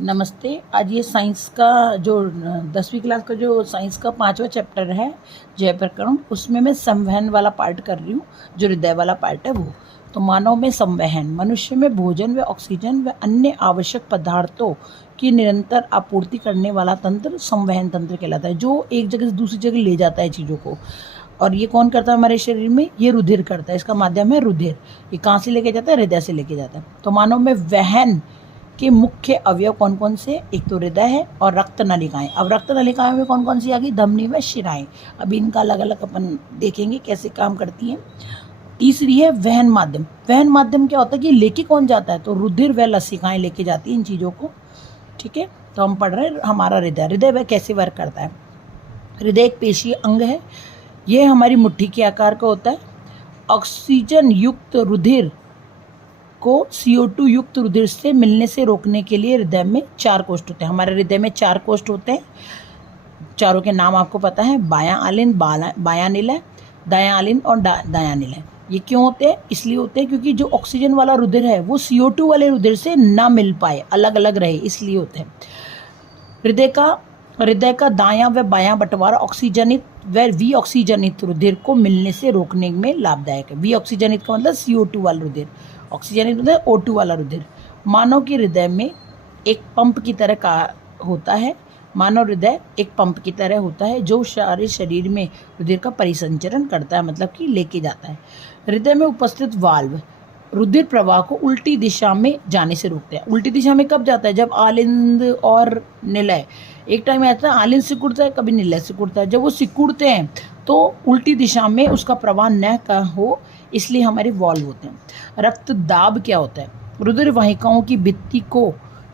नमस्ते। आज ये साइंस का जो 10वीं क्लास का जो साइंस का 5वां चैप्टर है जय प्रकरण, उसमें मैं संवहन वाला पार्ट कर रही हूँ। जो हृदय वाला पार्ट है वो तो मानव में संवहन मनुष्य में भोजन व ऑक्सीजन व अन्य आवश्यक पदार्थों की निरंतर आपूर्ति करने वाला तंत्र संवहन तंत्र कहलाता है, जो एक जगह से दूसरी जगह ले जाता है चीज़ों को। और ये कौन करता है हमारे शरीर में? ये रुधिर करता है। इसका माध्यम है रुधिर। ये कहाँ से लेके जाता है? हृदय से लेके जाता है। तो मानव में वहन के मुख्य अवयव कौन कौन से? एक तो हृदय है और रक्त नलिकाएं। अब रक्त नलिकाएं में कौन कौन सी आ गई? धमनी व शिराएं। अभी इनका अलग अलग अपन देखेंगे कैसे काम करती हैं। तीसरी है वहन माध्यम। वहन माध्यम क्या होता है कि लेके कौन जाता है? तो रुधिर व लसिकाएं लेके जाती हैं इन चीज़ों को। ठीक है, तो हम पढ़ रहे हैं हमारा हृदय। हृदय वह कैसे वर्क करता है? हृदय एक पेशीय अंग है। ये हमारी मुट्ठी के आकार का होता है। ऑक्सीजन युक्त रुधिर को CO2 युक्त रुधिर से मिलने से रोकने के लिए हृदय में 4 कोष्ठ होते हैं। हमारे हृदय में 4 कोष्ठ होते हैं। चारों के नाम आपको पता है, बायां आलिन, बायां निलय, दायां आलिन और दायां निलय। ये क्यों होते हैं? इसलिए होते हैं क्योंकि जो ऑक्सीजन वाला रुधिर है वो CO2 वाले रुधिर से ना मिल पाए, अलग अलग रहे, इसलिए होते हैं। हृदय का दायां व बायां बंटवारा ऑक्सीजनित व विऑक्सीजनित रुधिर को मिलने से रोकने में लाभदायक है। विऑक्सीजनित का मतलब CO2 वाला रुधिर, ऑक्सीजनित मतलब O2 वाला रुधिर। मानव के हृदय में एक पंप की तरह का होता है। मानव हृदय एक पंप की तरह होता है जो सारे शरीर में रुधिर का परिसंचरण करता है, मतलब कि लेके जाता है। हृदय में उपस्थित वाल्व रुधिर प्रवाह को उल्टी दिशा में जाने से रोकते हैं। उल्टी दिशा में कब जाता है? जब आलिंद और निलय, एक टाइम ऐसा आलिंद सिकुड़ता है, कभी निलय सिकुड़ता है। जब वो सिकुड़ते हैं तो उल्टी दिशा में उसका प्रवाह न हो, इसलिए हमारे वाल्व होते हैं। रक्त दाब क्या होता है? रुधिर वाहिकाओं की भित्ति को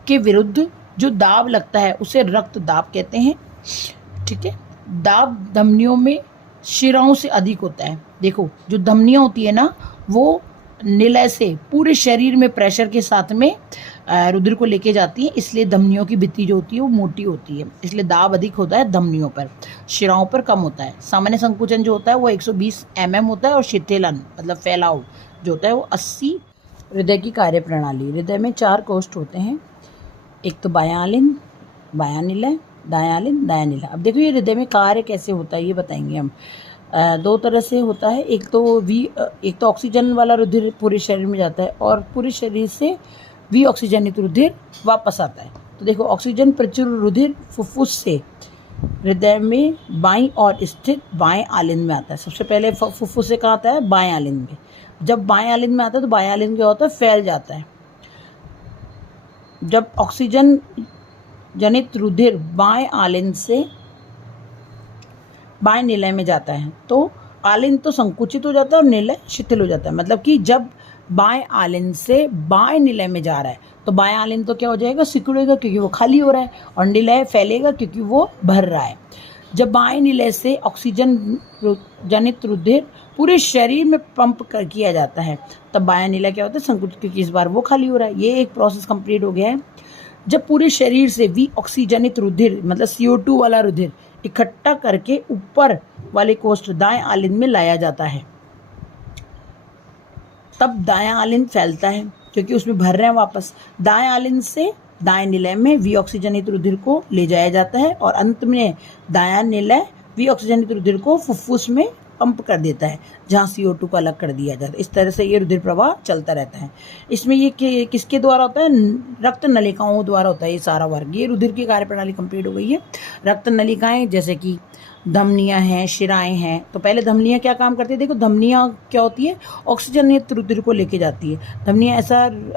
के विरुद्ध जो दाब लगता है उसे रक्त दाब कहते हैं। ठीक है, दाब धमनियों में शिराओं से अधिक होता है। देखो, जो धमनियाँ होती है ना, वो निलय से पूरे शरीर में प्रेशर के साथ में रुधिर को लेके जाती है, इसलिए धमनियों की भित्ति जो होती है वो मोटी होती है, इसलिए दाब अधिक होता है धमनियों पर, शिराओं पर कम होता है। सामान्य संकुचन जो होता है वो 120 mm होता है और शिथिलन मतलब फैलाव जो होता है वो 80। हृदय की कार्य प्रणाली। हृदय में 4 कोष्ठ होते हैं। एक तो बायां आलिन, बायां निलय, दायां आलिन, दायां निलय। अब देखो ये हृदय में कार्य कैसे होता है ये बताएंगे हम। 2 तरह से होता है। एक तो ऑक्सीजन वाला रुधिर पूरे शरीर में जाता है और पूरे शरीर से विऑक्सीजनित रुधिर वापस आता है। तो देखो, ऑक्सीजन प्रचुर रुधिर फुफ्फुस से हृदय में बाईं ओर स्थित बाएं आलिंद में आता है। सबसे पहले फुफ्फुस से कहाँ आता है? बाएं आलिंद में। जब बाएं आलिंद में आता है तो बाएं आलिंद क्या होता है? फैल जाता है। जब ऑक्सीजन जनित रुधिर बाएं आलिंद से बाएं निलय में जाता है तो आलिंद तो संकुचित हो जाता है और निलय शिथिल हो जाता है। मतलब कि जब बाएं आलिंद से बाएं निलय में जा रहा है तो बाएं आलिंद तो क्या हो जाएगा? सिकुड़ेगा क्योंकि वो खाली हो रहा है, और निलय फैलेगा क्योंकि वो भर रहा है। जब बाएं निलय से ऑक्सीजन जनित रुधिर पूरे शरीर में पंप किया जाता है तब बायां निलय क्या होता है? संकुचित, क्योंकि इस बार वो खाली हो रहा है। ये एक प्रोसेस कंप्लीट हो गया है। जब पूरे शरीर से विऑक्सीजनित रुधिर मतलब CO2 वाला रुधिर इकट्ठा करके ऊपर वाले कोष्ठ दाएं आलिंद में लाया जाता है तब दायां आलिंद फैलता है क्योंकि उसमें भर रहे हैं वापस। दाएं आलिंद से दाएं निलय में विऑक्सीजनित रुधिर को ले जाया जाता है और अंत में दायां निलय विऑक्सीजनित रुधिर को फुफ्फुस में पंप कर देता है जहाँ CO2 को अलग कर दिया जाता है। इस तरह से ये रुधिर प्रवाह चलता रहता है। इसमें ये किसके द्वारा होता है? रक्त नलिकाओं द्वारा होता है ये सारा वर्ग। ये रुधिर की कार्यप्रणाली कंप्लीट हो गई है। रक्त नलिकाएं जैसे कि धमनियां हैं, शिराएं हैं। तो पहले धमनियां क्या काम करती है? देखो, धमनियां क्या होती है? ऑक्सीजनित रुधिर को लेके जाती है। धमनियां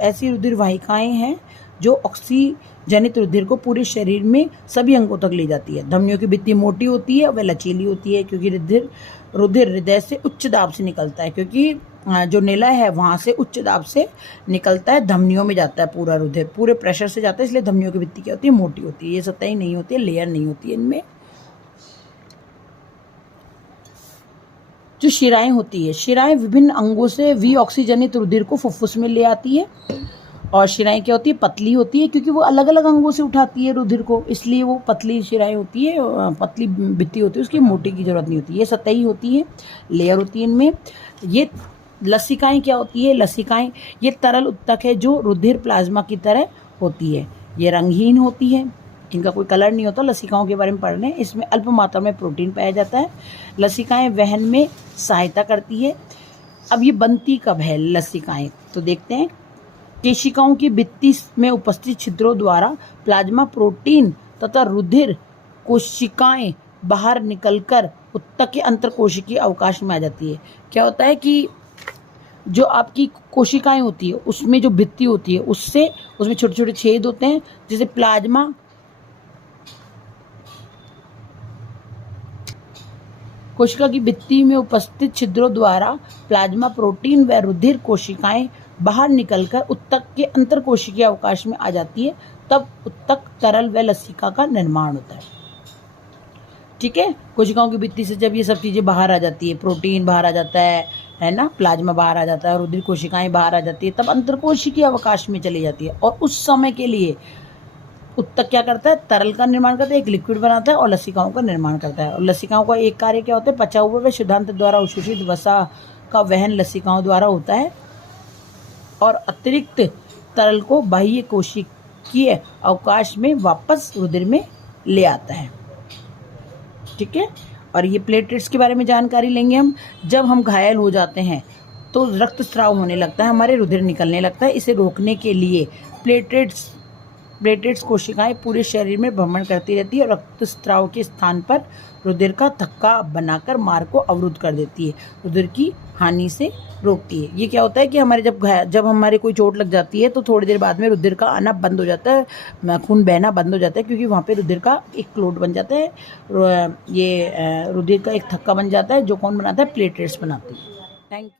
ऐसी रुधिर वाहिकाएं हैं जो ऑक्सीजनित रुधिर को पूरे शरीर में सभी अंगों तक ले जाती है। धमनियों की भित्ति मोटी होती है, वह लचीली होती है क्योंकि रुधिर हृदय से उच्च दाब से निकलता है, क्योंकि जो निलय है वहाँ से उच्च दाब से निकलता है, धमनियों में जाता है पूरा रुधिर, पूरे प्रेशर से जाता है, इसलिए धमनियों की भित्ति क्या होती है? मोटी होती है। ये सतही नहीं होती है, लेयर नहीं होती है इनमें। जो शिराएं होती है, शिराएं विभिन्न अंगों से विऑक्सीजनित रुधिर को फुफ्फुस में ले आती है। और शिराएं क्या होती है? पतली होती है क्योंकि वो अलग अलग अंगों से उठाती है रुधिर को, इसलिए वो पतली शिराएं होती है, पतली भित्ति होती है, उसकी मोटी की जरूरत नहीं होती। ये सतही होती है, लेयर होती है इनमें। ये लसिकाएं क्या होती है? लसिकाएं ये तरल उत्तक है जो रुधिर प्लाज्मा की तरह होती है। ये रंगहीन होती है, इनका कोई कलर नहीं होता। लसिकाओं के बारे में पढ़ रहे हैं। इसमें अल्प मात्रा में प्रोटीन पाया जाता है। लसिकाएं वहन में सहायता करती है। अब ये बनती कब है लसिकाएं, तो देखते हैं। केशिकाओं की भित्ति में उपस्थित छिद्रों द्वारा प्लाज्मा प्रोटीन तथा रुधिर कोशिकाएं बाहर निकलकर ऊतक के अंतरकोशिकीय अवकाश में आ जाती है। क्या होता है कि जो आपकी कोशिकाएं होती है उसमें जो भित्ति होती है उसमें छोटे छोटे छेद होते हैं, जिसे प्लाज्मा कोशिका की भित्ति में उपस्थित छिद्रों द्वारा प्लाज्मा प्रोटीन व रुधिर कोशिकाएं बाहर निकलकर ऊतक के अंतरकोशिकीय अवकाश में आ जाती है। तब ऊतक तरल व लसिका का निर्माण होता है। ठीक है, कोशिकाओं की भित्ति से जब ये सब चीज़ें बाहर आ जाती है, प्रोटीन बाहर आ जाता है ना, प्लाज्मा बाहर आ जाता है, रुधिर कोशिकाएं बाहर आ जाती है, तब अंतरकोशिकीय अवकाश में चली जाती है। और उस समय के लिए ऊतक क्या करता है, तरल का निर्माण करता है, एक लिक्विड बनाता है और लसिकाओं का निर्माण करता है। और लसिकाओं का एक कार्य क्या होता है, पचा हुआ व शुद्धांत द्वारा अवशोषित वसा का वहन लसिकाओं द्वारा होता है और अतिरिक्त तरल को बाह्य कोशिकीय अवकाश में वापस रुधिर में ले आता है। ठीक है, और ये प्लेटलेट्स के बारे में जानकारी लेंगे हम। जब हम घायल हो जाते हैं तो रक्तस्राव होने लगता है, हमारे रुधिर निकलने लगता है। इसे रोकने के लिए प्लेटलेट्स कोशिकाएं पूरे शरीर में भ्रमण करती रहती है और रक्तस्राव के स्थान पर रुधिर का थक्का बनाकर मार्ग को अवरुद्ध कर देती है, रुधिर की हानि से रोकती है। ये क्या होता है कि हमारे जब हमारे कोई चोट लग जाती है तो थोड़ी देर बाद में रुधिर का आना बंद हो जाता है, खून बहना बंद हो जाता है, क्योंकि वहाँ पे रुधिर का एक क्लोट बन जाता है। ये रुधिर का एक थक्का बन जाता है, जो कौन बनाता है, प्लेटलेट्स बनाती है। Thank you.